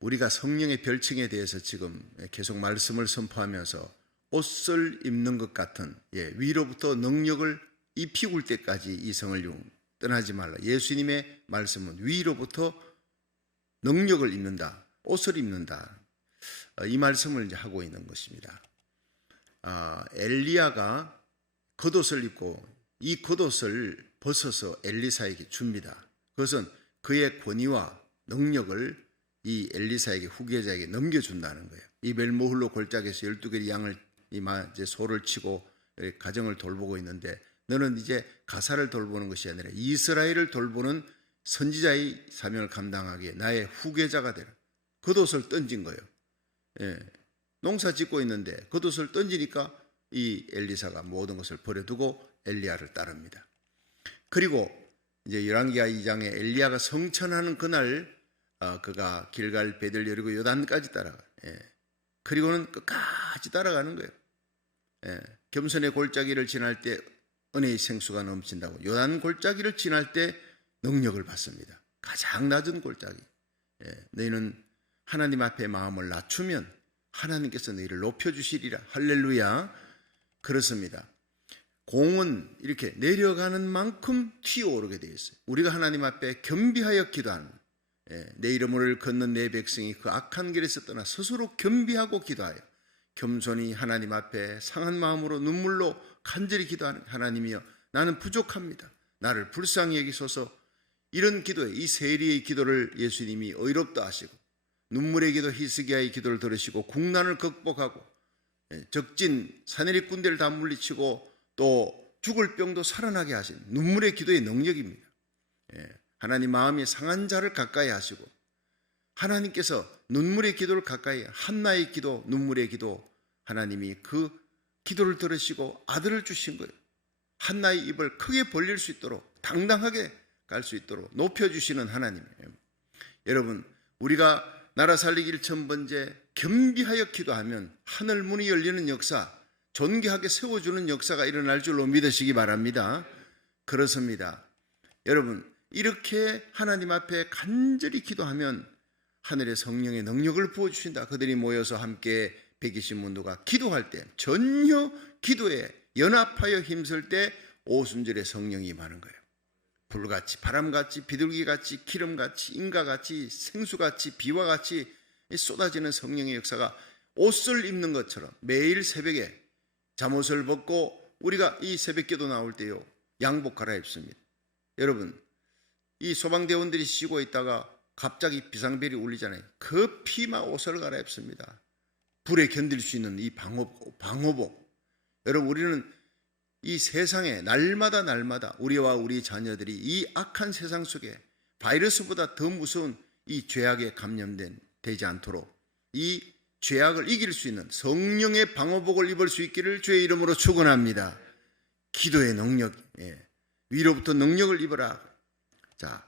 우리가 성령의 별칭에 대해서 지금 계속 말씀을 선포하면서 옷을 입는 것 같은 위로부터 능력을 입히고 때까지 이 성을 떠나지 말라. 예수님의 말씀은 위로부터 능력을 입는다, 옷을 입는다, 이 말씀을 이제 하고 있는 것입니다. 엘리야가 겉옷을 입고 이 겉옷을 벗어서 엘리사에게 줍니다. 그것은 그의 권위와 능력을 이 엘리사에게, 후계자에게 넘겨준다는 거예요. 이 벨모훌로 골짜기에서 12개의 양을 이제 소를 치고 가정을 돌보고 있는데, 너는 이제 가사를 돌보는 것이 아니라 이스라엘을 돌보는 선지자의 사명을 감당하기에 나의 후계자가 되라. 겉옷을 던진 거예요. 농사 짓고 있는데 겉옷을 던지니까 이 엘리사가 모든 것을 버려두고 엘리야를 따릅니다. 그리고 이제 열왕기하 2장에 엘리야가 성천하는 그날 그가 길갈 베들레헴 요단까지 따라가. 그리고는 끝까지 따라가는 거예요. 겸손의 골짜기를 지날 때 은혜의 생수가 넘친다고, 요단 골짜기를 지날 때 능력을 받습니다. 가장 낮은 골짜기. 너희는 하나님 앞에 마음을 낮추면 하나님께서 너희를 높여주시리라. 할렐루야. 그렇습니다. 공은 이렇게 내려가는 만큼 튀어오르게 되어 있어요. 우리가 하나님 앞에 겸비하여 기도하는, 내 이름을 걷는 내 백성이 그 악한 길에서 떠나 스스로 겸비하고 기도하여 겸손히 하나님 앞에 상한 마음으로 눈물로 간절히 기도하는, 하나님이여 나는 부족합니다, 나를 불쌍히 여기소서. 이런 기도에, 이 세리의 기도를 예수님이 의롭다 하시고 눈물의 기도, 히스기야의 기도를 들으시고 국난을 극복하고 적진 사내립 군대를 다 물리치고 또 죽을 병도 살아나게 하신 눈물의 기도의 능력입니다. 하나님 마음이 상한 자를 가까이 하시고, 하나님께서 눈물의 기도를 가까이, 한나의 기도, 눈물의 기도, 하나님이 그 기도를 들으시고 아들을 주신 거예요. 한나의 입을 크게 벌릴 수 있도록, 당당하게 갈 수 있도록 높여주시는 하나님이에요. 여러분, 우리가 나라 살리기 1000번째 겸비하여 기도하면 하늘 문이 열리는 역사, 존귀하게 세워주는 역사가 일어날 줄로 믿으시기 바랍니다. 그렇습니다. 여러분, 이렇게 하나님 앞에 간절히 기도하면 하늘의 성령의 능력을 부어주신다. 그들이 모여서 함께 120문도가 기도할 때, 전혀 기도에 연합하여 힘쓸 때 오순절의 성령이 임하는 거예요. 불같이, 바람같이, 비둘기같이, 기름같이, 인가같이, 생수같이, 비와같이 쏟아지는 성령의 역사가 옷을 입는 것처럼 매일 새벽에 잠옷을 벗고 우리가 이 새벽기도 나올 때요, 양복 갈아입습니다. 여러분, 이 소방대원들이 쉬고 있다가 갑자기 비상벨이 울리잖아요. 급히만 옷을 갈아입습니다. 불에 견딜 수 있는 이 방호복. 여러분, 우리는 이 세상에 날마다 우리와 우리 자녀들이 이 악한 세상 속에 바이러스보다 더 무서운 이 죄악에 되지 않도록 이 죄악을 이길 수 있는 성령의 방호복을 입을 수 있기를 주의 이름으로 축원합니다. 기도의 능력, 위로부터 능력을 입어라. 자,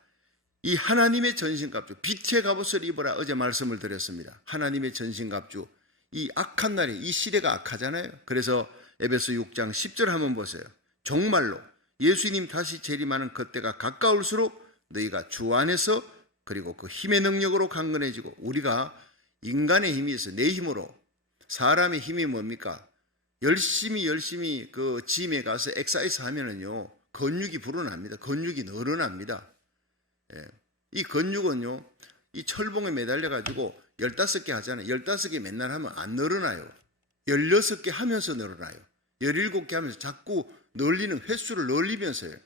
이 하나님의 전신갑주, 빛의 갑옷을 입어라. 어제 말씀을 드렸습니다. 하나님의 전신갑주, 이 악한 날에, 이 시대가 악하잖아요. 그래서 에베소 6장 10절 한번 보세요. 정말로 예수님 다시 재림하는 그때가 가까울수록 너희가 주 안에서, 그리고 그 힘의 능력으로 강건해지고, 우리가 인간의 힘이 있어요. 내 힘으로. 사람의 힘이 뭡니까? 열심히 그 짐에 가서 엑사이즈 하면은요, 근육이 불어납니다. 근육이 늘어납니다. 이 근육은요, 이 철봉에 매달려가지고 15개 하잖아요. 15개 맨날 하면 안 늘어나요. 16개 하면서 늘어나요. 17개 하면서 자꾸 늘리는 횟수를 늘리면서요.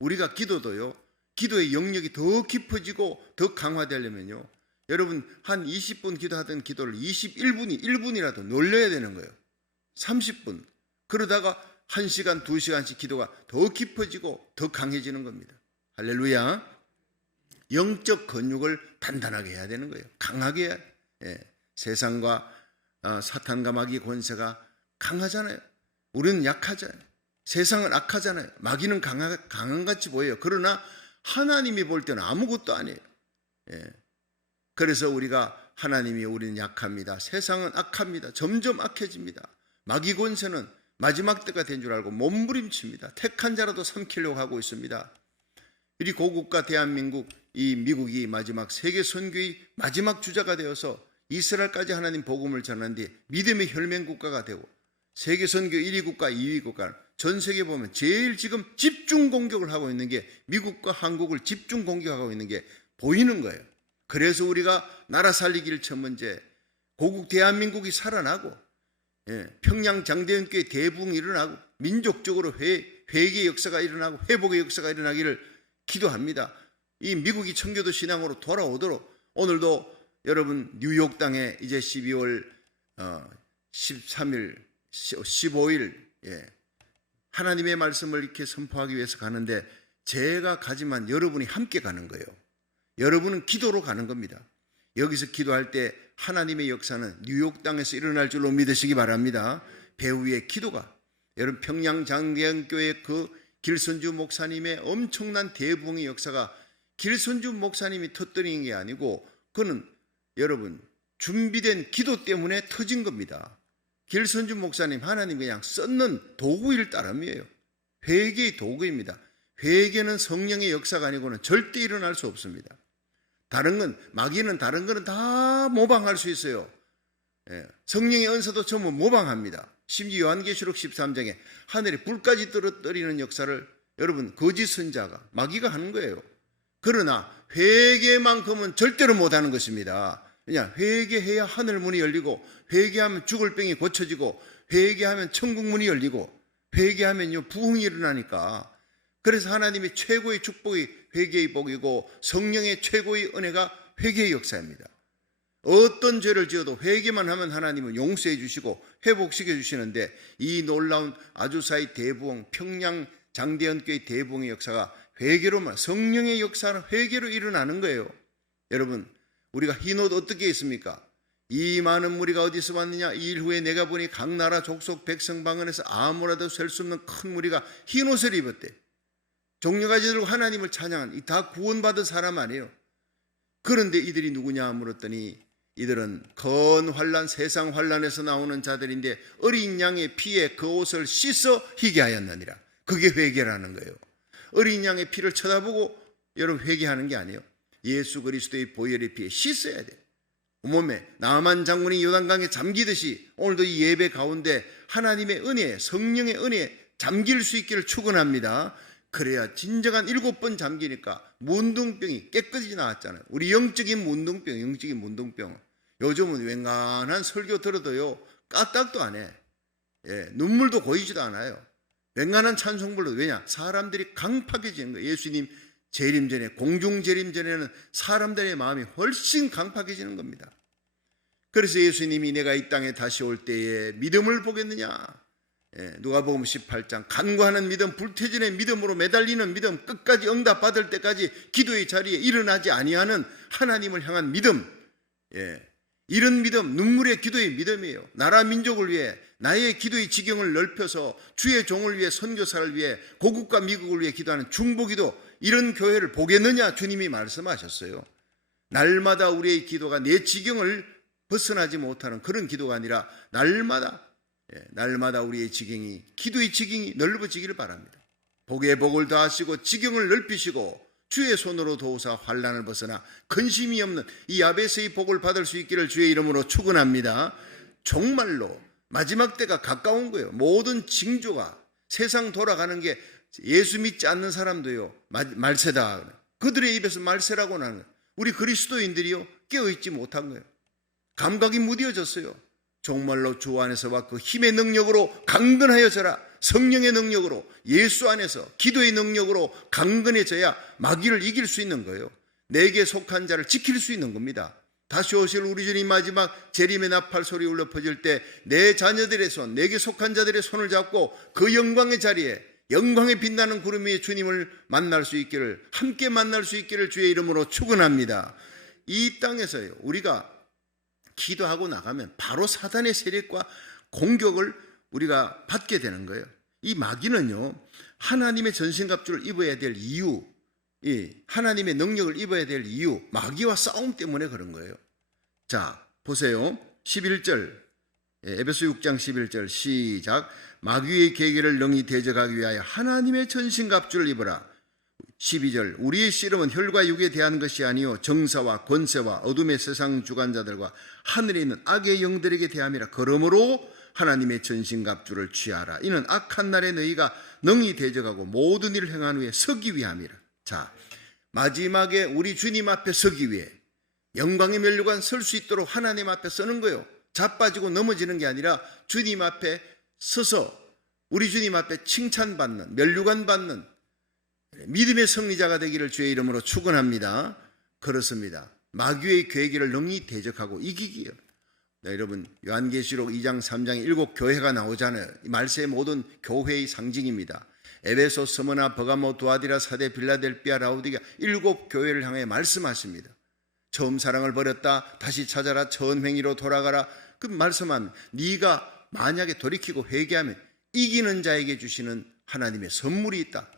우리가 기도도요, 기도의 영역이 더 깊어지고 더 강화되려면요, 여러분 한 20분 기도하던 기도를 1분이라도 늘려야 되는 거예요. 30분. 그러다가 1시간, 2시간씩 기도가 더 깊어지고 더 강해지는 겁니다. 할렐루야. 영적 근육을 단단하게 해야 되는 거예요. 강하게 해야. 세상과 사탄과 마귀 권세가 강하잖아요. 우리는 약하잖아요. 세상은 악하잖아요. 마귀는 강한 같이 보여요. 그러나 하나님이 볼 때는 아무것도 아니에요. 그래서 우리가, 하나님이 우리는 약합니다. 세상은 악합니다. 점점 악해집니다. 마귀 권세는 마지막 때가 된 줄 알고 몸부림칩니다. 택한 자라도 삼키려고 하고 있습니다. 우리 고국가 대한민국, 이 미국이 마지막 세계 선교의 마지막 주자가 되어서 이스라엘까지 하나님 복음을 전하는데 믿음의 혈맹 국가가 되고 세계 선교 1위 국가, 2위 국가, 전 세계 보면 제일 지금 집중 공격을 하고 있는 게 미국과 한국을 집중 공격하고 있는 게 보이는 거예요. 그래서 우리가 나라 살리기를 첫 번째 고국 대한민국이 살아나고 평양 장대원교회 대부흥이 일어나고 민족적으로 회개의 역사가 일어나고 회복의 역사가 일어나기를 기도합니다. 이 미국이 청교도 신앙으로 돌아오도록 오늘도 여러분 뉴욕 땅에 이제 12월 13일, 15일 하나님의 말씀을 이렇게 선포하기 위해서 가는데 제가 가지만 여러분이 함께 가는 거예요. 여러분은 기도로 가는 겁니다. 여기서 기도할 때 하나님의 역사는 뉴욕 땅에서 일어날 줄로 믿으시기 바랍니다. 배후의 기도가 여러분 평양 장대원교회 그 길선주 목사님의 엄청난 대부흥의 역사가 길선주 목사님이 터뜨린 게 아니고 그는 여러분 준비된 기도 때문에 터진 겁니다. 길선주 목사님 하나님 그냥 썼는 도구일 따름이에요. 회개의 도구입니다. 회개는 성령의 역사가 아니고는 절대 일어날 수 없습니다. 다른 건 마귀는 다른 거는 다 모방할 수 있어요. 성령의 은사도 전부 모방합니다. 심지어 요한계시록 13장에 하늘에 불까지 떨어뜨리는 역사를 여러분 거짓 선자가 마귀가 하는 거예요. 그러나 회개만큼은 절대로 못하는 것입니다. 그냥 회개해야 하늘 문이 열리고 회개하면 죽을 병이 고쳐지고 회개하면 천국 문이 열리고 회개하면요 부흥이 일어나니까. 그래서 하나님의 최고의 축복이 회개의 복이고 성령의 최고의 은혜가 회개의 역사입니다. 어떤 죄를 지어도 회개만 하면 하나님은 용서해 주시고 회복시켜 주시는데 이 놀라운 아주사의 대부흥 평양 장대원교회 대부흥의 역사가 회개로만 성령의 역사는 회개로 일어나는 거예요. 여러분 우리가 흰옷 어떻게 있습니까? 이 많은 무리가 어디서 왔느냐? 이 일 후에 내가 보니 각 나라 족속 백성 방언에서 아무라도 셀 수 없는 큰 무리가 흰옷을 입었대. 종려가지 들고 하나님을 찬양한 이 다 구원받은 사람 아니에요. 그런데 이들이 누구냐 물었더니 이들은 건 환란 세상 환란에서 나오는 자들인데 어린 양의 피에 그 옷을 씻어 희게 하였느니라. 그게 회개라는 거예요. 어린 양의 피를 쳐다보고 여러분 회개하는 게 아니에요. 예수 그리스도의 보혈의 피에 씻어야 돼. 온몸에 나만 장군이 요단강에 잠기듯이 오늘도 이 예배 가운데 하나님의 은혜, 성령의 은혜에 잠길 수 있기를 축원합니다. 그래야 진정한 7번 잠기니까 문둥병이 깨끗이 나왔잖아요. 우리 영적인 문둥병. 요즘은 웬간한 설교 들어도요 까딱도 안 해. 눈물도 고이지도 않아요. 웬간한 찬송 불러도. 왜냐? 사람들이 강팍해지는 거예요. 예수님 재림 전에, 공중 재림 전에는 사람들의 마음이 훨씬 강팍해지는 겁니다. 그래서 예수님이 내가 이 땅에 다시 올 때에 믿음을 보겠느냐? 누가복음 18장 간구하는 믿음, 불태진의 믿음으로 매달리는 믿음, 끝까지 응답받을 때까지 기도의 자리에 일어나지 아니하는 하나님을 향한 믿음, 이런 믿음, 눈물의 기도의 믿음이에요. 나라 민족을 위해 나의 기도의 지경을 넓혀서 주의 종을 위해, 선교사를 위해, 고국과 미국을 위해 기도하는 중보기도, 이런 교회를 보겠느냐 주님이 말씀하셨어요. 날마다 우리의 기도가 내 지경을 벗어나지 못하는 그런 기도가 아니라 날마다 우리의 지경이, 기도의 지경이 넓어지기를 바랍니다. 복에 복을 더하시고 지경을 넓히시고 주의 손으로 도우사 환난을 벗어나 근심이 없는 이 야베스의 복을 받을 수 있기를 주의 이름으로 축원합니다. 정말로 마지막 때가 가까운 거예요. 모든 징조가, 세상 돌아가는 게 예수 믿지 않는 사람도요 말세다. 그들의 입에서 말세라고 나는 거예요. 우리 그리스도인들이요 깨어있지 못한 거예요. 감각이 무뎌졌어요. 정말로 주 안에서와 그 힘의 능력으로 강건하여져라. 성령의 능력으로, 예수 안에서 기도의 능력으로 강건해져야 마귀를 이길 수 있는 거예요. 내게 속한 자를 지킬 수 있는 겁니다. 다시 오실 우리 주님 마지막 재림의 나팔 소리 울려 퍼질 때 내 자녀들의 손, 내게 속한 자들의 손을 잡고 그 영광의 자리에, 영광에 빛나는 구름 위에 주님을 만날 수 있기를, 함께 만날 수 있기를 주의 이름으로 축원합니다. 이 땅에서요 우리가 기도하고 나가면 바로 사단의 세력과 공격을 우리가 받게 되는 거예요. 이 마귀는요 하나님의 전신갑주를 입어야 될 이유, 하나님의 능력을 입어야 될 이유, 마귀와 싸움 때문에 그런 거예요. 자 보세요. 11절, 에베소 6장 11절 시작. 마귀의 계계를 능히 대적하기 위하여 하나님의 전신갑주를 입어라. 12절 우리의 씨름은 혈과 육에 대한 것이 아니요 정사와 권세와 어둠의 세상 주관자들과 하늘에 있는 악의 영들에게 대함이라. 그러므로 하나님의 전신갑주를 취하라. 이는 악한 날에 너희가 능히 대적하고 모든 일을 행한 후에 서기 위함이라. 자, 마지막에 우리 주님 앞에 서기 위해 영광의 면류관 설 수 있도록 하나님 앞에 서는 거예요. 자빠지고 넘어지는 게 아니라 주님 앞에 서서 우리 주님 앞에 칭찬받는, 면류관 받는 믿음의 승리자가 되기를 주의 이름으로 축원합니다. 그렇습니다. 마귀의 계기를 능히 대적하고 이기기요. 네, 여러분 요한계시록 2장 3장에 7 교회가 나오잖아요. 이 말세의 모든 교회의 상징입니다. 에베소, 스무나, 버가모, 두아디라, 사데, 빌라델비아, 라우디게아 7 교회를 향해 말씀하십니다. 처음 사랑을 버렸다 다시 찾아라, 처음 행위로 돌아가라. 그 말씀하면 네가 만약에 돌이키고 회개하면 이기는 자에게 주시는 하나님의 선물이 있다.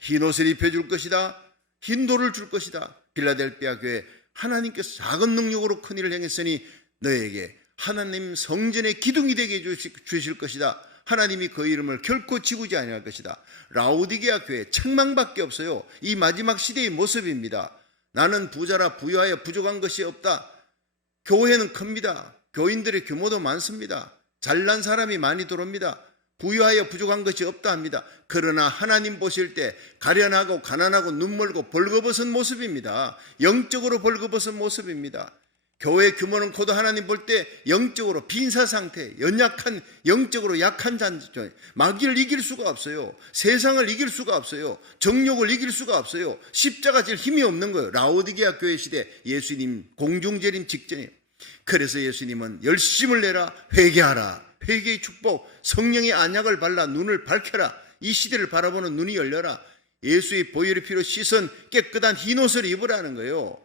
흰 옷을 입혀줄 것이다. 흰 돌을 줄 것이다. 빌라델비아 교회 하나님께서 작은 능력으로 큰 일을 행했으니 너에게 하나님 성전의 기둥이 되게 주실 것이다. 하나님이 그 이름을 결코 지우지 아니할 것이다. 라우디게아 교회 책망밖에 없어요. 이 마지막 시대의 모습입니다. 나는 부자라 부유하여 부족한 것이 없다. 교회는 큽니다. 교인들의 규모도 많습니다. 잘난 사람이 많이 들어옵니다. 부유하여 부족한 것이 없다 합니다. 그러나 하나님 보실 때 가련하고 가난하고 눈멀고 벌거벗은 모습입니다. 영적으로 벌거벗은 모습입니다. 교회 규모는 커도 하나님 볼 때 영적으로 빈사 상태, 연약한, 영적으로 약한 잔죠. 마귀를 이길 수가 없어요. 세상을 이길 수가 없어요. 정욕을 이길 수가 없어요. 십자가 질 힘이 없는 거예요. 라오디게아 교회 시대 예수님 공중재림 직전이에요. 그래서 예수님은 열심을 내라, 회개하라. 회개의 축복, 성령의 안약을 발라 눈을 밝혀라. 이 시대를 바라보는 눈이 열려라. 예수의 보혈의 피로 씻은 깨끗한 흰옷을 입으라는 거예요.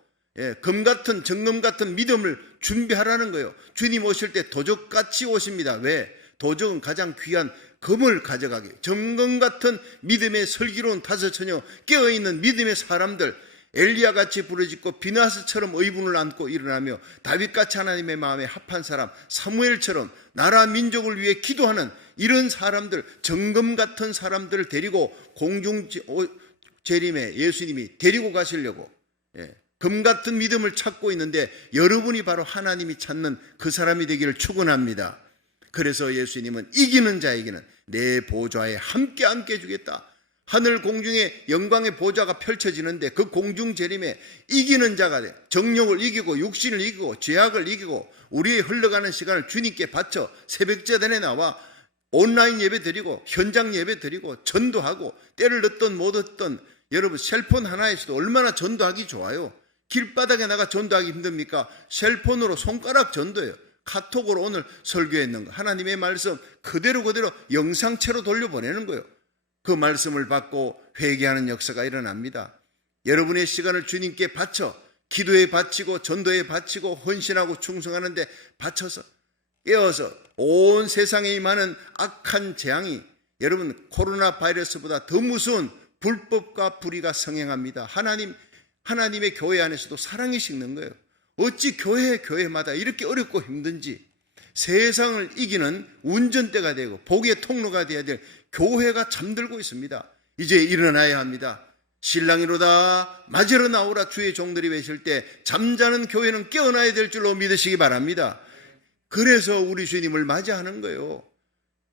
금 같은 정금 같은 믿음을 준비하라는 거예요. 주님 오실 때 도적같이 오십니다. 왜? 도적은 가장 귀한 금을 가져가기, 정금 같은 믿음의 슬기로운 다섯 처녀, 깨어있는 믿음의 사람들, 엘리야같이 부르짖고 비나스처럼 의분을 안고 일어나며 다윗같이 하나님의 마음에 합한 사람, 사무엘처럼 나라 민족을 위해 기도하는 이런 사람들, 정금 같은 사람들을 데리고 공중 재림에 예수님이 데리고 가시려고 금 같은 믿음을 찾고 있는데 여러분이 바로 하나님이 찾는 그 사람이 되기를 축원합니다. 그래서 예수님은 이기는 자에게는 내 보좌에 함께 앉게 해주겠다. 하늘 공중에 영광의 보좌가 펼쳐지는데 그 공중 재림에 이기는 자가 돼. 정욕을 이기고 육신을 이기고 죄악을 이기고 우리의 흘러가는 시간을 주님께 바쳐 새벽제단에 나와 온라인 예배 드리고 현장 예배 드리고 전도하고 때를 얻던 못 얻던 여러분 셀폰 하나에서도 얼마나 전도하기 좋아요. 길바닥에 나가 전도하기 힘듭니까? 셀폰으로 손가락 전도예요. 카톡으로 오늘 설교했는 거 하나님의 말씀 그대로 영상체로 돌려보내는 거예요. 그 말씀을 받고 회개하는 역사가 일어납니다. 여러분의 시간을 주님께 바쳐 기도에 바치고 전도에 바치고 헌신하고 충성하는데 바쳐서 깨어서 온 세상에 임하는 악한 재앙이 여러분 코로나 바이러스보다 더 무서운 불법과 불의가 성행합니다. 하나님의 교회 안에서도 사랑이 식는 거예요. 어찌 교회마다 이렇게 어렵고 힘든지 세상을 이기는 운전대가 되고 복의 통로가 되어야 될 교회가 잠들고 있습니다. 이제 일어나야 합니다. 신랑이로다 맞으러 나오라 주의 종들이 외칠 때 잠자는 교회는 깨어나야 될 줄로 믿으시기 바랍니다. 그래서 우리 주님을 맞이하는 거예요.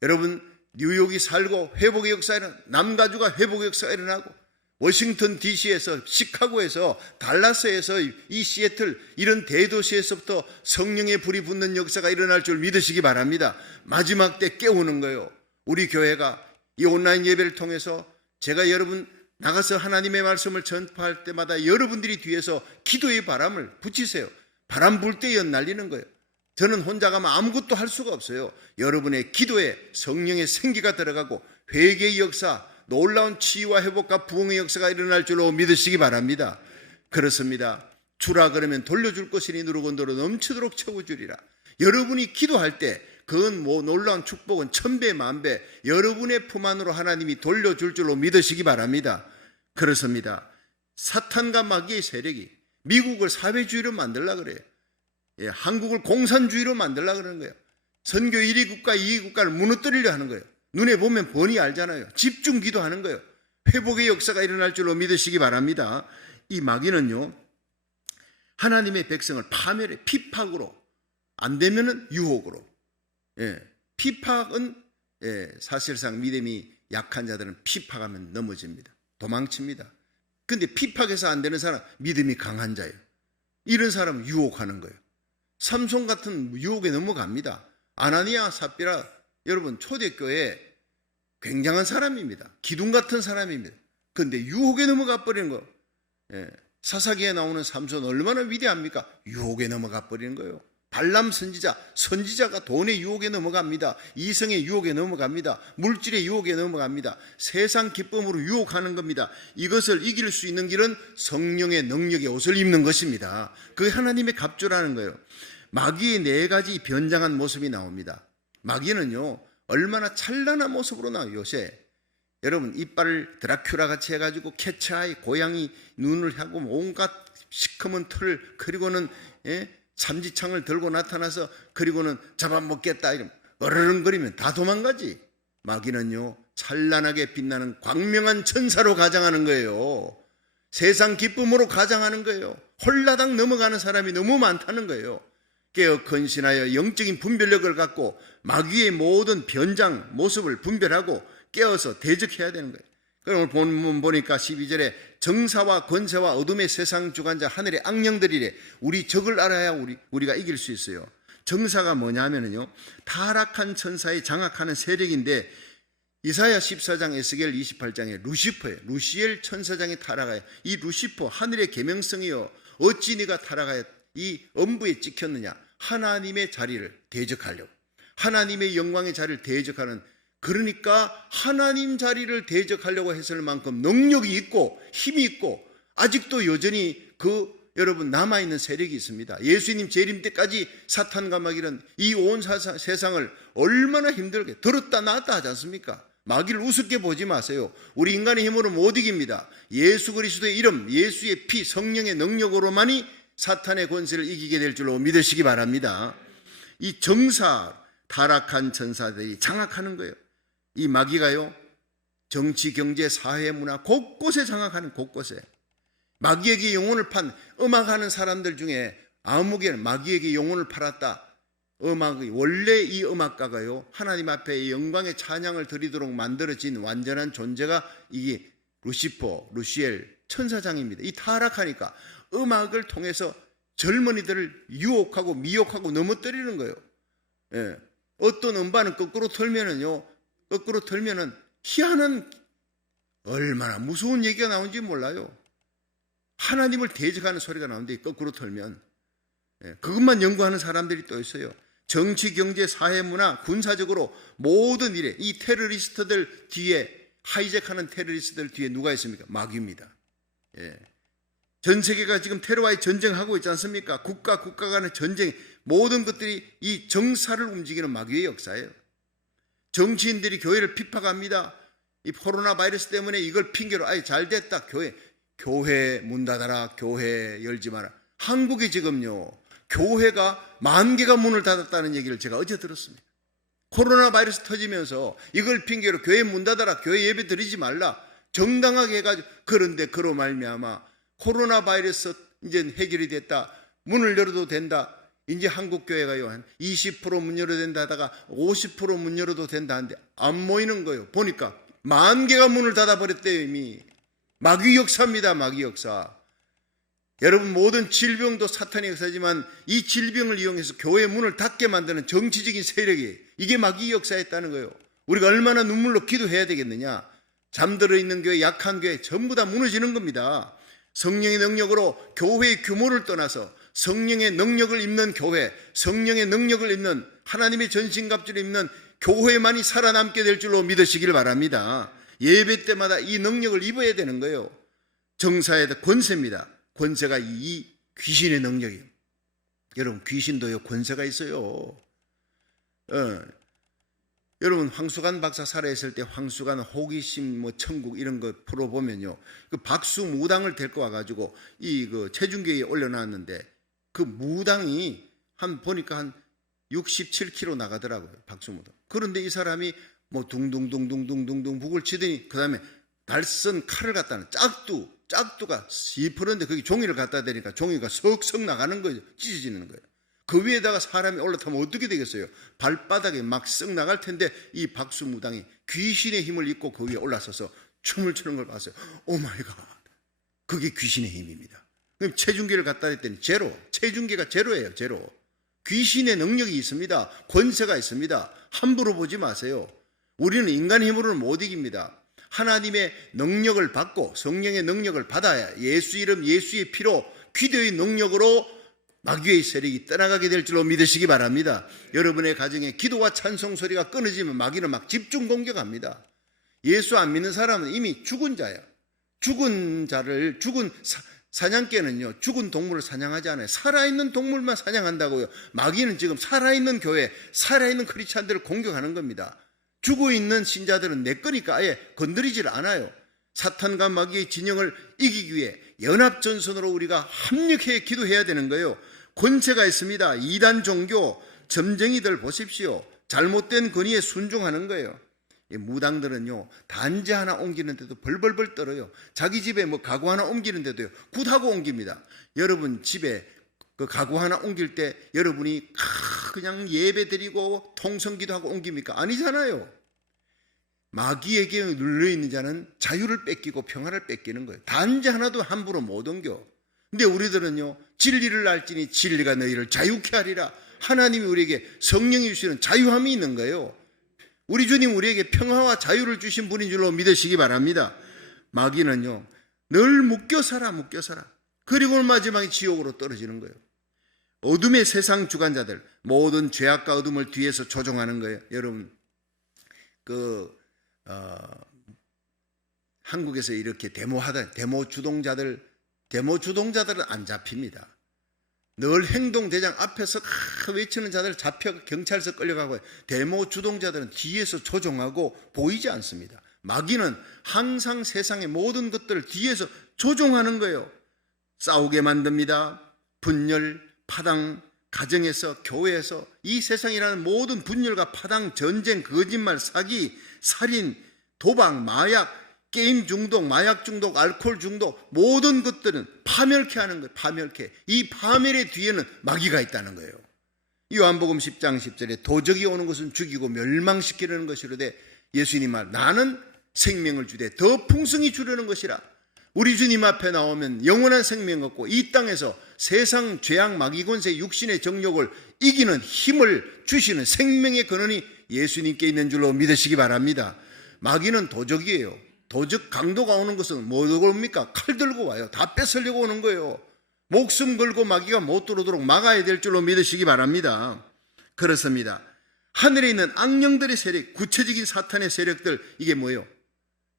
여러분 뉴욕이 살고 회복의 역사가 일어나고 남가주가 회복의 역사가 일어나고 워싱턴 DC에서 시카고에서 달라스에서 이 시애틀 이런 대도시에서부터 성령의 불이 붙는 역사가 일어날 줄 믿으시기 바랍니다. 마지막 때 깨우는 거예요. 우리 교회가 이 온라인 예배를 통해서 제가 여러분 나가서 하나님의 말씀을 전파할 때마다 여러분들이 뒤에서 기도의 바람을 붙이세요. 바람 불 때 연날리는 거예요. 저는 혼자 가면 아무것도 할 수가 없어요. 여러분의 기도에 성령의 생기가 들어가고 회개의 역사, 놀라운 치유와 회복과 부흥의 역사가 일어날 줄로 믿으시기 바랍니다. 그렇습니다. 주라 그러면 돌려줄 것이니 누르건도로 넘치도록 채워주리라. 여러분이 기도할 때 그건 놀라운 축복은 1000배 만배 여러분의 품 안으로 하나님이 돌려줄 줄로 믿으시기 바랍니다. 그렇습니다. 사탄과 마귀의 세력이 미국을 사회주의로 만들려고 그래요. 한국을 공산주의로 만들려고 그러는 거예요. 선교 1위 국가 2위 국가를 무너뜨리려 하는 거예요. 눈에 보면 뻔히 알잖아요. 집중 기도하는 거예요. 회복의 역사가 일어날 줄로 믿으시기 바랍니다. 이 마귀는요, 하나님의 백성을 파멸해, 피팍으로, 안 되면은 유혹으로. 피팍은 사실상 믿음이 약한 자들은 피팍하면 넘어집니다. 도망칩니다. 근데 피팍해서 안 되는 사람, 믿음이 강한 자예요. 이런 사람은 유혹하는 거예요. 삼손 같은 유혹에 넘어갑니다. 아나니아, 삽비라, 여러분 초대교회 굉장한 사람입니다. 기둥 같은 사람입니다. 그런데 유혹에 넘어가 버리는 거. 사사기에 나오는 삼손 얼마나 위대합니까? 유혹에 넘어가 버리는 거예요. 발람 선지자가 돈의 유혹에 넘어갑니다. 이성의 유혹에 넘어갑니다. 물질의 유혹에 넘어갑니다. 세상 기쁨으로 유혹하는 겁니다. 이것을 이길 수 있는 길은 성령의 능력의 옷을 입는 것입니다. 그게 하나님의 갑주라는 거예요. 마귀의 4가지 변장한 모습이 나옵니다. 마귀는요, 얼마나 찬란한 모습으로 나와요. 요새 여러분 이빨을 드라큘라 같이 해가지고 캐치아이, 고양이 눈을 하고 온갖 시커먼 털, 그리고는 삼지창을 들고 나타나서 그리고는 잡아먹겠다 이러면 어르렁거리면 다 도망가지. 마귀는요, 찬란하게 빛나는 광명한 천사로 가장하는 거예요. 세상 기쁨으로 가장하는 거예요. 홀라당 넘어가는 사람이 너무 많다는 거예요. 깨어 근신하여 영적인 분별력을 갖고 마귀의 모든 변장 모습을 분별하고 깨어서 대적해야 되는 거예요. 그럼 본문 보니까 12절에 정사와 권세와 어둠의 세상 주관자 하늘의 악령들이래. 우리 적을 알아야 우리가 이길 수 있어요. 정사가 뭐냐면요, 타락한 천사에 장악하는 세력인데, 이사야 14장, 에스겔 28장에 루시퍼예요. 루시엘 천사장이 타락하여, 이 루시퍼 하늘의 계명성이요, 어찌 네가 타락하여 이 엄부에 찍혔느냐. 하나님의 자리를 대적하려고, 하나님의 영광의 자리를 대적하는, 그러니까 하나님 자리를 대적하려고 했을 만큼 능력이 있고 힘이 있고 아직도 여전히 여러분 남아있는 세력이 있습니다. 예수님 재림 때까지 사탄과 마귀는 이 온 세상을 얼마나 힘들게 들었다 놨다 하지 않습니까? 마귀를 우습게 보지 마세요. 우리 인간의 힘으로 못 이깁니다. 예수 그리스도의 이름, 예수의 피, 성령의 능력으로만이 사탄의 권세를 이기게 될 줄로 믿으시기 바랍니다. 이 정사, 타락한 천사들이 장악하는 거예요. 이 마귀가요, 정치, 경제, 사회, 문화 곳곳에 장악하는, 곳곳에. 마귀에게 영혼을 판 음악하는 사람들 중에 아무개는 마귀에게 영혼을 팔았다. 원래 이 음악가가요, 하나님 앞에 영광의 찬양을 드리도록 만들어진 완전한 존재가 이게 루시퍼, 루시엘 천사장입니다. 이 타락하니까 음악을 통해서 젊은이들을 유혹하고 미혹하고 넘어뜨리는 거예요. 어떤 음반은 거꾸로 틀면은 희한한, 얼마나 무서운 얘기가 나오는지 몰라요. 하나님을 대적하는 소리가 나오는데 거꾸로 틀면 그것만 연구하는 사람들이 또 있어요. 정치, 경제, 사회, 문화, 군사적으로 모든 일에 이 테러리스트들 뒤에, 하이잭하는 테러리스트들 뒤에 누가 있습니까? 마귀입니다. 전 세계가 지금 테러와의 전쟁하고 있지 않습니까? 국가 간의 전쟁, 모든 것들이 이 정사를 움직이는 마귀의 역사예요. 정치인들이 교회를 핍박합니다. 이 코로나 바이러스 때문에 이걸 핑계로 아예 잘 됐다. 교회 문 닫아라. 교회 열지 마라. 한국이 지금요, 교회가 10,000개가 문을 닫았다는 얘기를 제가 어제 들었습니다. 코로나 바이러스 터지면서 이걸 핑계로 교회 문 닫아라. 교회 예배 드리지 말라. 정당하게 해가지고, 그런데 그로 말미암아 코로나 바이러스 이제 해결이 됐다. 문을 열어도 된다. 이제 한국 교회가요, 한 20% 문 열어도 된다 하다가 50% 문 열어도 된다 하는데 안 모이는 거예요. 보니까 10,000개가 문을 닫아버렸대요. 이미 마귀 역사입니다. 마귀 역사. 여러분, 모든 질병도 사탄의 역사지만 이 질병을 이용해서 교회 문을 닫게 만드는 정치적인 세력이, 이게 마귀 역사였다는 거예요. 우리가 얼마나 눈물로 기도해야 되겠느냐. 잠들어 있는 교회, 약한 교회 전부 다 무너지는 겁니다. 성령의 능력으로 교회의 규모를 떠나서 성령의 능력을 입는 교회, 성령의 능력을 입는, 하나님의 전신갑주를 입는 교회만이 살아남게 될 줄로 믿으시길 바랍니다. 예배 때마다 이 능력을 입어야 되는 거예요. 정사의 권세입니다. 권세가 이 귀신의 능력이에요. 여러분, 귀신도요 권세가 있어요. 여러분, 황수관 박사 살아있을 때 황수관 호기심 천국 이런 거 풀어보면요, 그 박수 무당을 데리고 와가지고 체중계에 올려놨는데 그 무당이 보니까 한 67kg 나가더라고요. 박수 무당. 그런데 이 사람이 둥둥둥둥둥둥둥 북을 치더니 그 다음에 달선 칼을 갖다는 짝두가 시퍼런데 거기 종이를 갖다 대니까 종이가 석석 나가는 거예요. 찢어지는 거예요. 그 위에다가 사람이 올라타면 어떻게 되겠어요? 발바닥에 막 썩 나갈 텐데 이 박수무당이 귀신의 힘을 입고 그 위에 올라서서 춤을 추는 걸 봤어요. 오 마이 갓. 그게 귀신의 힘입니다. 그럼 체중계를 갖다 댔더니 제로. 체중계가 제로예요. 제로. 귀신의 능력이 있습니다. 권세가 있습니다. 함부로 보지 마세요. 우리는 인간의 힘으로는 못 이깁니다. 하나님의 능력을 받고 성령의 능력을 받아야 예수 이름 예수의 피로 기도의 능력으로 마귀의 세력이 떠나가게 될 줄로 믿으시기 바랍니다. 여러분의 가정에 기도와 찬송 소리가 끊어지면 마귀는 막 집중 공격합니다. 예수 안 믿는 사람은 이미 죽은 자예요. 죽은 사냥개는요, 죽은 동물을 사냥하지 않아요. 살아있는 동물만 사냥한다고요. 마귀는 지금 살아있는 교회, 살아있는 크리스찬들을 공격하는 겁니다. 죽어있는 신자들은 내 거니까 아예 건드리질 않아요. 사탄과 마귀의 진영을 이기기 위해 연합전선으로 우리가 합력해 기도해야 되는 거예요. 권세가 있습니다. 이단 종교, 점쟁이들 보십시오. 잘못된 권위에 순종하는 거예요. 무당들은요, 단지 하나 옮기는데도 벌벌벌 떨어요. 자기 집에 뭐 가구 하나 옮기는데도요, 굿하고 옮깁니다. 여러분 집에 그 가구 하나 옮길 때 여러분이 그냥 예배 드리고 통성기도 하고 옮깁니까? 아니잖아요. 마귀에게 눌려있는 자는 자유를 뺏기고 평화를 뺏기는 거예요. 단지 하나도 함부로 못 옮겨. 근데 우리들은요, 진리를 알지니 진리가 너희를 자유케 하리라. 하나님이 우리에게 성령이 주시는 자유함이 있는 거예요. 우리 주님 우리에게 평화와 자유를 주신 분인 줄로 믿으시기 바랍니다. 마귀는요, 늘 묶여 살아. 그리고 마지막에 지옥으로 떨어지는 거예요. 어둠의 세상 주관자들, 모든 죄악과 어둠을 뒤에서 조종하는 거예요. 여러분, 한국에서 이렇게 데모 주동자들은 안 잡힙니다. 늘 행동대장 앞에서 외치는 자들 잡혀 경찰서 끌려가고, 데모 주동자들은 뒤에서 조종하고 보이지 않습니다. 마귀는 항상 세상의 모든 것들을 뒤에서 조종하는 거예요. 싸우게 만듭니다. 분열, 파당, 가정에서, 교회에서, 이 세상이라는 모든 분열과 파당, 전쟁, 거짓말, 사기, 살인, 도박, 마약, 게임 중독, 마약 중독, 알코올 중독, 모든 것들은 파멸케 하는 거예요. 파멸케. 이 파멸의 뒤에는 마귀가 있다는 거예요. 요한복음 10장 10절에 도적이 오는 것은 죽이고 멸망시키려는 것이로되 예수님 말, 나는 생명을 주되 더 풍성히 주려는 것이라. 우리 주님 앞에 나오면 영원한 생명 얻고 이 땅에서 세상 죄악 마귀 권세 육신의 정욕을 이기는 힘을 주시는 생명의 근원이 예수님께 있는 줄로 믿으시기 바랍니다. 마귀는 도적이에요. 도적 강도가 오는 것은 뭐로 옵니까? 칼 들고 와요. 다 뺏으려고 오는 거예요. 목숨 걸고 마귀가 못 들어오도록 막아야 될 줄로 믿으시기 바랍니다. 그렇습니다. 하늘에 있는 악령들의 세력, 구체적인 사탄의 세력들, 이게 뭐예요?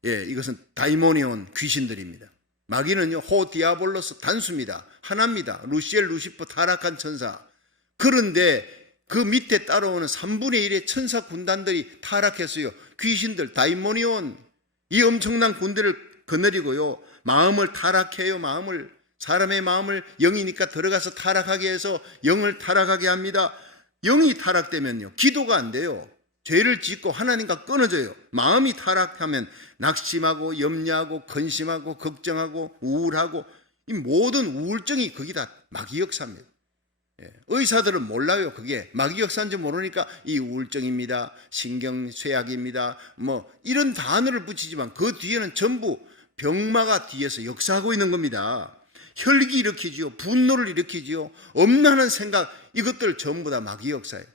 이것은 다이모니온, 귀신들입니다. 마귀는요, 호 디아볼로스, 단수입니다. 하나입니다. 루시엘, 루시퍼, 타락한 천사. 그런데 그 밑에 따라오는 3분의 1의 천사 군단들이 타락했어요. 귀신들, 다이모니온, 이 엄청난 군대를 거느리고요, 마음을 타락해요. 사람의 마음을 영이니까 들어가서 타락하게 해서 영을 타락하게 합니다. 영이 타락되면요, 기도가 안 돼요. 죄를 짓고 하나님과 끊어져요. 마음이 타락하면 낙심하고 염려하고 근심하고 걱정하고 우울하고, 이 모든 우울증이 거기다 마귀 역사입니다. 의사들은 몰라요. 그게 마귀 역사인지 모르니까 이 우울증입니다, 신경쇠약입니다, 뭐 이런 단어를 붙이지만 그 뒤에는 전부 병마가 뒤에서 역사하고 있는 겁니다. 혈기 일으키지요, 분노를 일으키지요, 엄난한 생각, 이것들 전부 다 마귀 역사예요.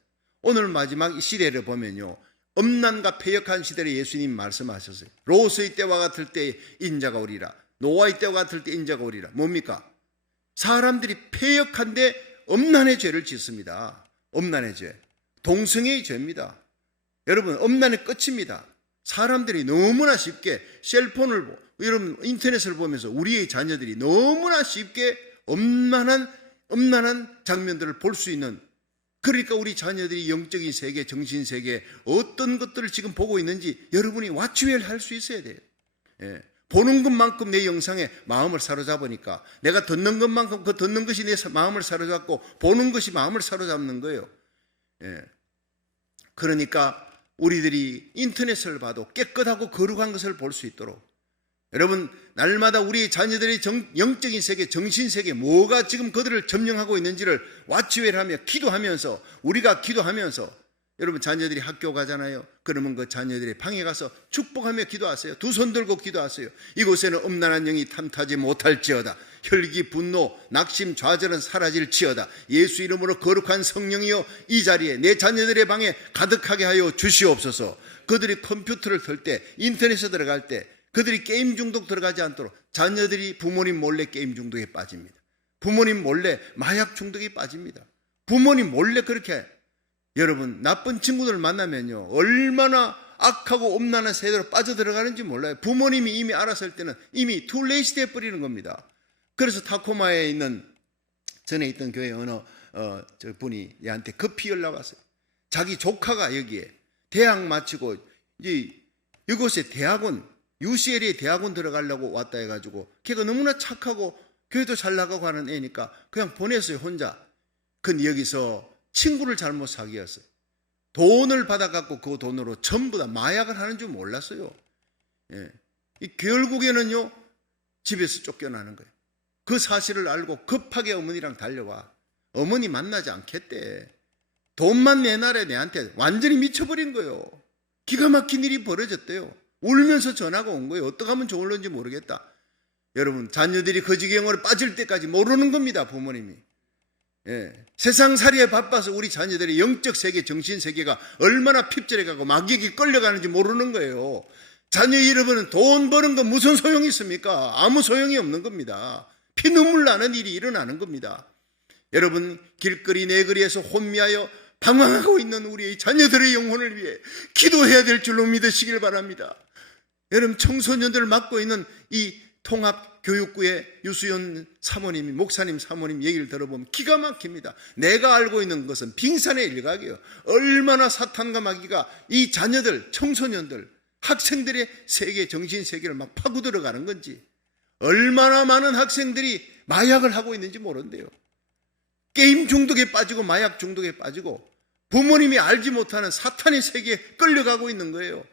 오늘 마지막 이 시대를 보면요, 엄난과 패역한 시대에 예수님 말씀하셨어요. 롯의 때와 같을 때 인자가 오리라. 노아의 때와 같을 때 인자가 오리라. 뭡니까? 사람들이 패역한데 엄난의 죄를 짓습니다. 엄난의 죄, 동성애의 죄입니다. 여러분, 엄난의 끝입니다. 사람들이 너무나 쉽게 셀폰을 여러분 인터넷을 보면서 우리의 자녀들이 너무나 쉽게 엄난한 장면들을 볼 수 있는, 그러니까 우리 자녀들이 영적인 세계, 정신 세계 어떤 것들을 지금 보고 있는지 여러분이 왓츠웰 할 수 있어야 돼요. 보는 것만큼 내 영상에 마음을 사로잡으니까, 내가 듣는 것만큼 그 듣는 것이 내 마음을 사로잡고 보는 것이 마음을 사로잡는 거예요. 그러니까 우리들이 인터넷을 봐도 깨끗하고 거룩한 것을 볼 수 있도록, 여러분, 날마다 우리 자녀들의 영적인 세계, 정신세계, 뭐가 지금 그들을 점령하고 있는지를 와치웰하며 기도하면서, 우리가 기도하면서, 여러분 자녀들이 학교 가잖아요. 그러면 그 자녀들의 방에 가서 축복하며 기도하세요. 두 손 들고 기도하세요. 이곳에는 음란한 영이 탐타지 못할지어다. 혈기, 분노, 낙심, 좌절은 사라질지어다. 예수 이름으로 거룩한 성령이여 이 자리에 내 자녀들의 방에 가득하게 하여 주시옵소서. 그들이 컴퓨터를 켤 때, 인터넷에 들어갈 때 그들이 게임 중독 들어가지 않도록, 자녀들이 부모님 몰래 게임 중독에 빠집니다. 부모님 몰래 마약 중독에 빠집니다. 부모님 몰래 그렇게, 여러분 나쁜 친구들 만나면요 얼마나 악하고 음란한 세대로 빠져들어가는지 몰라요. 부모님이 이미 알았을 때는 이미 투레이시 돼버리는 겁니다. 그래서 타코마에 있는, 전에 있던 교회 어느 저 분이 얘한테 급히 연락 왔어요. 자기 조카가 여기에 대학 마치고 이곳에 대학원, UCLA 대학원 들어가려고 왔다 해가지고, 걔가 너무나 착하고 교회도 잘 나가고 하는 애니까 그냥 보냈어요, 혼자. 근데 여기서 친구를 잘못 사귀었어요. 돈을 받아갖고 그 돈으로 전부 다 마약을 하는 줄 몰랐어요. 결국에는요 집에서 쫓겨나는 거예요. 그 사실을 알고 급하게 어머니랑 달려와. 어머니 만나지 않겠대. 돈만 내놔래. 내한테 완전히 미쳐버린 거예요. 기가 막힌 일이 벌어졌대요. 울면서 전화가 온 거예요. 어떻게 하면 좋을런지 모르겠다. 여러분, 자녀들이 그 지경으로 빠질 때까지 모르는 겁니다, 부모님이. 세상살이에 바빠서 우리 자녀들의 영적 세계, 정신 세계가 얼마나 핍절해 가고 마귀에게 끌려가는지 모르는 거예요. 자녀 잃어버리는, 돈 버는 건 무슨 소용이 있습니까? 아무 소용이 없는 겁니다. 피눈물 나는 일이 일어나는 겁니다. 여러분, 길거리 내거리에서 혼미하여 방황하고 있는 우리의 자녀들의 영혼을 위해 기도해야 될 줄로 믿으시길 바랍니다. 여러분, 청소년들을 맡고 있는 이 통합교육부의 유수연 사모님, 목사님 사모님 얘기를 들어보면 기가 막힙니다. 내가 알고 있는 것은 빙산의 일각이에요. 얼마나 사탄과 마귀가 이 자녀들, 청소년들, 학생들의 세계, 정신세계를 막 파고 들어가는 건지, 얼마나 많은 학생들이 마약을 하고 있는지 모른대요. 게임 중독에 빠지고 마약 중독에 빠지고 부모님이 알지 못하는 사탄의 세계에 끌려가고 있는 거예요.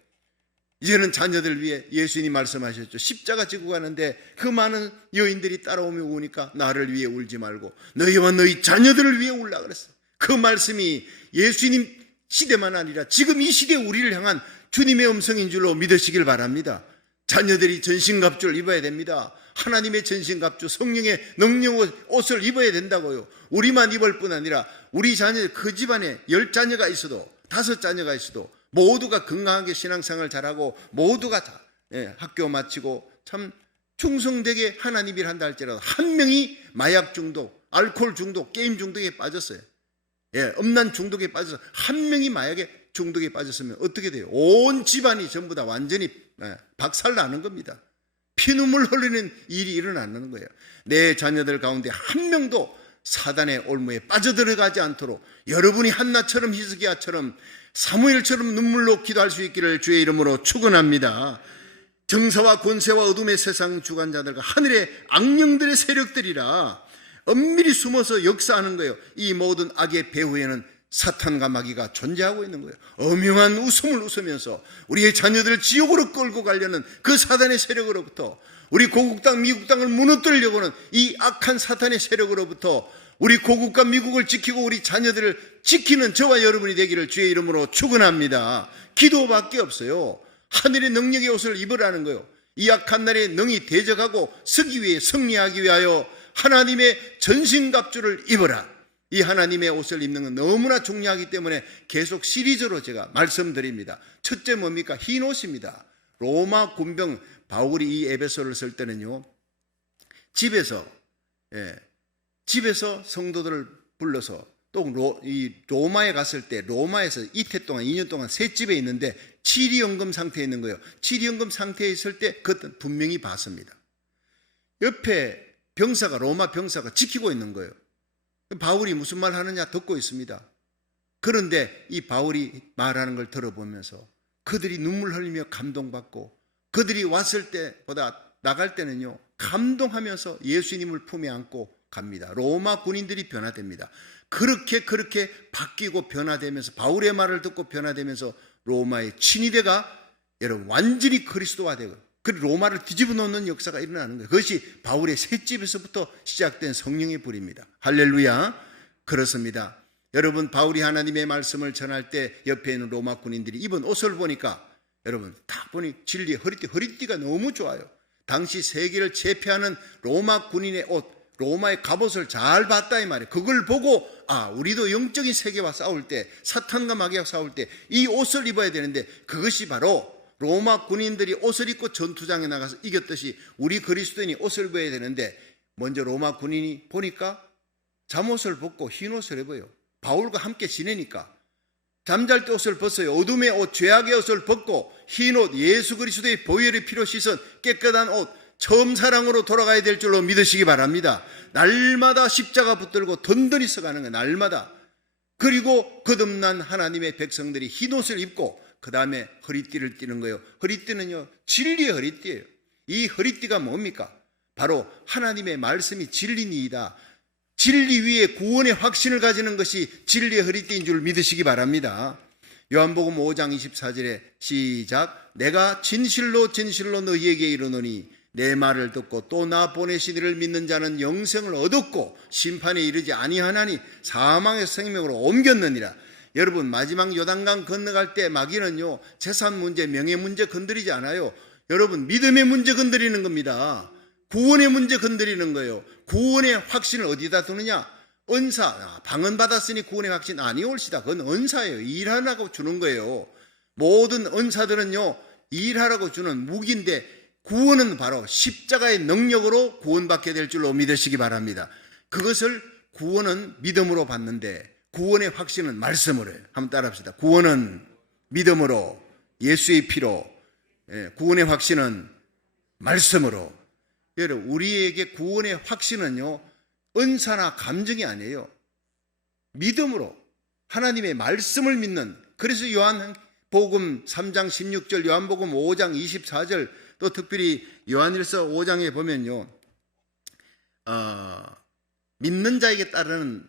이제는 자녀들 위해 예수님이 말씀하셨죠. 십자가 지고 가는데 그 많은 여인들이 따라오며 우니까 나를 위해 울지 말고 너희와 너희 자녀들을 위해 울라 그랬어요. 그 말씀이 예수님 시대만 아니라 지금 이 시대 우리를 향한 주님의 음성인 줄로 믿으시길 바랍니다. 자녀들이 전신갑주를 입어야 됩니다. 하나님의 전신갑주, 성령의 능력 옷을 입어야 된다고요. 우리만 입을 뿐 아니라 우리 자녀, 그 집안에 10자녀가 있어도 5자녀가 있어도 모두가 건강하게 신앙생활 잘하고 모두가 다 학교 마치고 참 충성되게 하나님 일 한다 할지라도 한 명이 마약 중독, 알코올 중독, 게임 중독에 빠졌어요. 음란 중독에 빠져서 한 명이 마약에 중독에 빠졌으면 어떻게 돼요? 온 집안이 전부 다 완전히 박살나는 겁니다. 피눈물 흘리는 일이 일어나는 거예요. 내 자녀들 가운데 한 명도 사단의 올무에 빠져들어가지 않도록 여러분이 한나처럼 히스기야처럼 사무엘처럼 눈물로 기도할 수 있기를 주의 이름으로 축원합니다. 정사와 권세와 어둠의 세상 주관자들과 하늘의 악령들의 세력들이라 엄밀히 숨어서 역사하는 거예요. 이 모든 악의 배후에는 사탄과 마귀가 존재하고 있는 거예요. 엄영한 웃음을 웃으면서 우리의 자녀들을 지옥으로 끌고 가려는 그 사단의 세력으로부터, 우리 고국 땅 미국 땅을 무너뜨리려고는 이 악한 사탄의 세력으로부터 우리 고국과 미국을 지키고 우리 자녀들을 지키는 저와 여러분이 되기를 주의 이름으로 축원합니다. 기도밖에 없어요. 하늘의 능력의 옷을 입으라는 거예요. 이 악한 날에 능히 대적하고 서기 위해 승리하기 위하여 하나님의 전신갑주를 입어라. 이 하나님의 옷을 입는 건 너무나 중요하기 때문에 계속 시리즈로 제가 말씀드립니다. 첫째 뭡니까? 흰 옷입니다. 로마 군병 바울이 이 에베소를 쓸 때는요, 집에서 성도들을 불러서 또 이 로마에 갔을 때 로마에서 이태 동안 2년 동안 새 집에 있는데 치리연금 상태에 있는 거예요. 치리연금 상태에 있을 때 그것은 분명히 봤습니다. 옆에 병사가, 로마 병사가 지키고 있는 거예요. 바울이 무슨 말 하느냐 듣고 있습니다. 그런데 이 바울이 말하는 걸 들어보면서 그들이 눈물 흘리며 감동받고, 그들이 왔을 때보다 나갈 때는요 감동하면서 예수님을 품에 안고 갑니다. 로마 군인들이 변화됩니다. 그렇게 바뀌고 변화되면서, 바울의 말을 듣고 변화되면서 로마의 친위대가 여러분 완전히 그리스도화되고, 그리고 로마를 뒤집어 놓는 역사가 일어나는 거예요. 그것이 바울의 셋집에서부터 시작된 성령의 불입니다. 할렐루야. 그렇습니다. 여러분, 바울이 하나님의 말씀을 전할 때 옆에 있는 로마 군인들이 입은 옷을 보니까 여러분 딱 보니 진리의 허리띠가 너무 좋아요. 당시 세계를 제패하는 로마 군인의 옷, 로마의 갑옷을 잘 봤다 이 말이에요. 그걸 보고 우리도 영적인 세계와 싸울 때, 사탄과 마귀와 싸울 때 이 옷을 입어야 되는데, 그것이 바로 로마 군인들이 옷을 입고 전투장에 나가서 이겼듯이 우리 그리스도인이 옷을 입어야 되는데, 먼저 로마 군인이 보니까 잠옷을 벗고 흰 옷을 입어요. 바울과 함께 지내니까 잠잘 때 옷을 벗어요. 어둠의 옷, 죄악의 옷을 벗고 흰 옷, 예수 그리스도의 보혈의 피로 씻은 깨끗한 옷, 처음 사랑으로 돌아가야 될 줄로 믿으시기 바랍니다. 날마다 십자가 붙들고 든든히 서가는 거예요. 날마다. 그리고 거듭난 하나님의 백성들이 흰 옷을 입고 그 다음에 허리띠를 띠는 거예요. 허리띠는요, 진리의 허리띠예요. 이 허리띠가 뭡니까? 바로 하나님의 말씀이 진리니이다. 진리 위에 구원의 확신을 가지는 것이 진리의 허리띠인 줄 믿으시기 바랍니다. 요한복음 5장 24절에 시작. 내가 진실로 진실로 너희에게 이르노니 내 말을 듣고 또 나 보내신 이를 믿는 자는 영생을 얻었고 심판에 이르지 아니하나니 사망의 생명으로 옮겼느니라. 여러분, 마지막 요단강 건너갈 때 마귀는요, 재산 문제, 명예 문제 건드리지 않아요. 여러분, 믿음의 문제 건드리는 겁니다. 구원의 문제 건드리는 거예요. 구원의 확신을 어디다 두느냐? 은사, 방언 받았으니 구원의 확신 아니올시다. 그건 은사예요. 일하라고 주는 거예요. 모든 은사들은요, 일하라고 주는 무기인데, 구원은 바로 십자가의 능력으로 구원받게 될 줄로 믿으시기 바랍니다. 그것을 구원은 믿음으로 받는데, 구원의 확신은 말씀으로 해요. 한번 따라합시다. 구원은 믿음으로, 예수의 피로, 구원의 확신은 말씀으로. 여러분, 우리에게 구원의 확신은요, 은사나 감정이 아니에요. 믿음으로 하나님의 말씀을 믿는. 그래서 요한복음 3장 16절, 요한복음 5장 24절, 또 특별히 요한일서 5장에 보면요, 믿는 자에게 따르는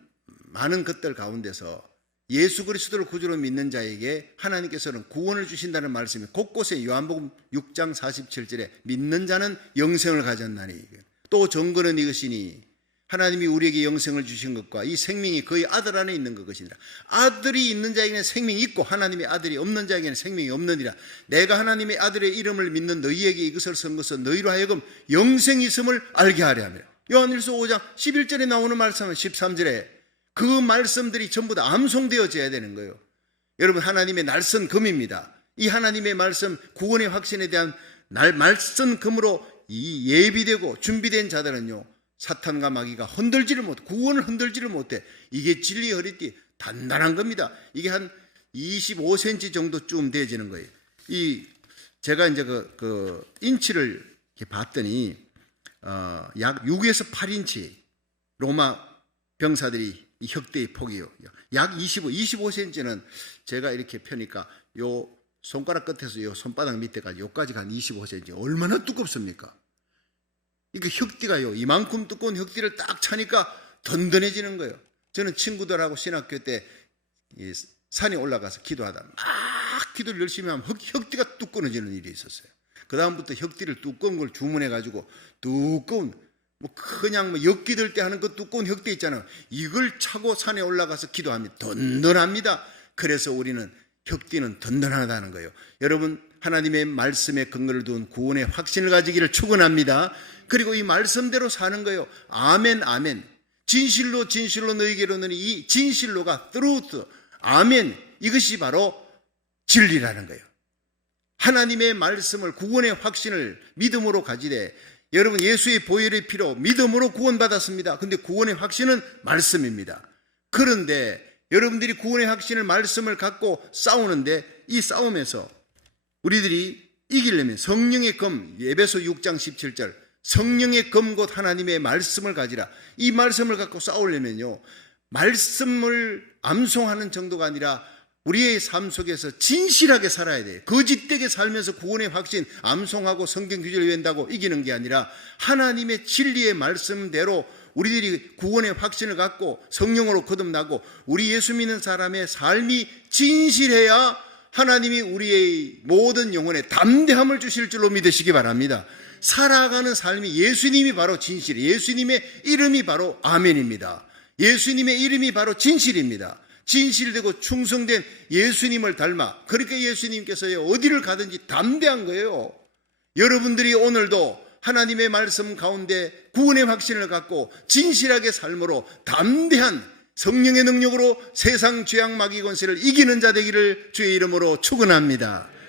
많은 것들 가운데서 예수 그리스도를 구주로 믿는 자에게 하나님께서는 구원을 주신다는 말씀이 곳곳에 요한복음 6장 47절에 믿는 자는 영생을 가졌나니, 또 증거는 이것이니 하나님이 우리에게 영생을 주신 것과 이 생명이 그의 아들 안에 있는 것이니라. 아들이 있는 자에게는 생명이 있고 하나님의 아들이 없는 자에게는 생명이 없느니라. 내가 하나님의 아들의 이름을 믿는 너희에게 이것을 쓴 것은 너희로 하여금 영생이 있음을 알게 하려 함이라. 요한일서 5장 11절에 나오는 말씀은 13절에 그 말씀들이 전부 다 암송되어져야 되는 거예요. 여러분, 하나님의 날선 금입니다. 이 하나님의 말씀, 구원의 확신에 대한 말선 금으로 이 예비되고 준비된 자들은요, 사탄과 마귀가 흔들지를 못해, 구원을 흔들지를 못해. 이게 진리의 허리띠, 단단한 겁니다. 이게 한 25cm 정도쯤 되어지는 거예요. 제가 이제 그 인치를 이렇게 봤더니 약 6에서 8인치 로마 병사들이 이 혁대의 폭이요. 약 25cm는 제가 이렇게 펴니까 요 손가락 끝에서 요 손바닥 밑에까지 요까지 간 25cm. 얼마나 두껍습니까? 이게 혁띠가요, 이만큼 두꺼운 혁띠를 딱 차니까 든든해지는 거예요. 저는 친구들하고 신학교 때 산에 올라가서 기도하다 막 기도를 열심히 하면 혁띠가 뚝 끊어지는 일이 있었어요. 그 다음부터 혁띠를 두꺼운 걸 주문해가지고 두꺼운, 그냥 엮기 들 때 하는 그 두꺼운 혁띠 있잖아요. 이걸 차고 산에 올라가서 기도하면 든든합니다. 그래서 우리는 혁띠는 든든하다는 거예요. 여러분, 하나님의 말씀에 근거를 둔 구원의 확신을 가지기를 축원합니다. 그리고 이 말씀대로 사는 거예요. 아멘, 아멘. 진실로 진실로 너희에게 이르노니, 이 진실로가 truth, 아멘, 이것이 바로 진리라는 거예요. 하나님의 말씀을, 구원의 확신을 믿음으로 가지되, 여러분, 예수의 보혈의 피로 믿음으로 구원받았습니다. 근데 구원의 확신은 말씀입니다. 그런데 여러분들이 구원의 확신을, 말씀을 갖고 싸우는데, 이 싸움에서 우리들이 이기려면 성령의 검, 에베소 6장 17절, 성령의 검 곧 하나님의 말씀을 가지라. 이 말씀을 갖고 싸우려면요, 말씀을 암송하는 정도가 아니라 우리의 삶 속에서 진실하게 살아야 돼요. 거짓되게 살면서 구원의 확신 암송하고 성경 규제를 외운다고 이기는 게 아니라 하나님의 진리의 말씀대로 우리들이 구원의 확신을 갖고 성령으로 거듭나고 우리 예수 믿는 사람의 삶이 진실해야 하나님이 우리의 모든 영혼에 담대함을 주실 줄로 믿으시기 바랍니다. 살아가는 삶이 예수님이 바로 진실이에요. 예수님의 이름이 바로 아멘입니다. 예수님의 이름이 바로 진실입니다. 진실되고 충성된 예수님을 닮아, 그렇게 예수님께서 어디를 가든지 담대한 거예요. 여러분들이 오늘도 하나님의 말씀 가운데 구원의 확신을 갖고 진실하게 삶으로 담대한 성령의 능력으로 세상 죄악 마귀 권세를 이기는 자 되기를 주의 이름으로 축원합니다.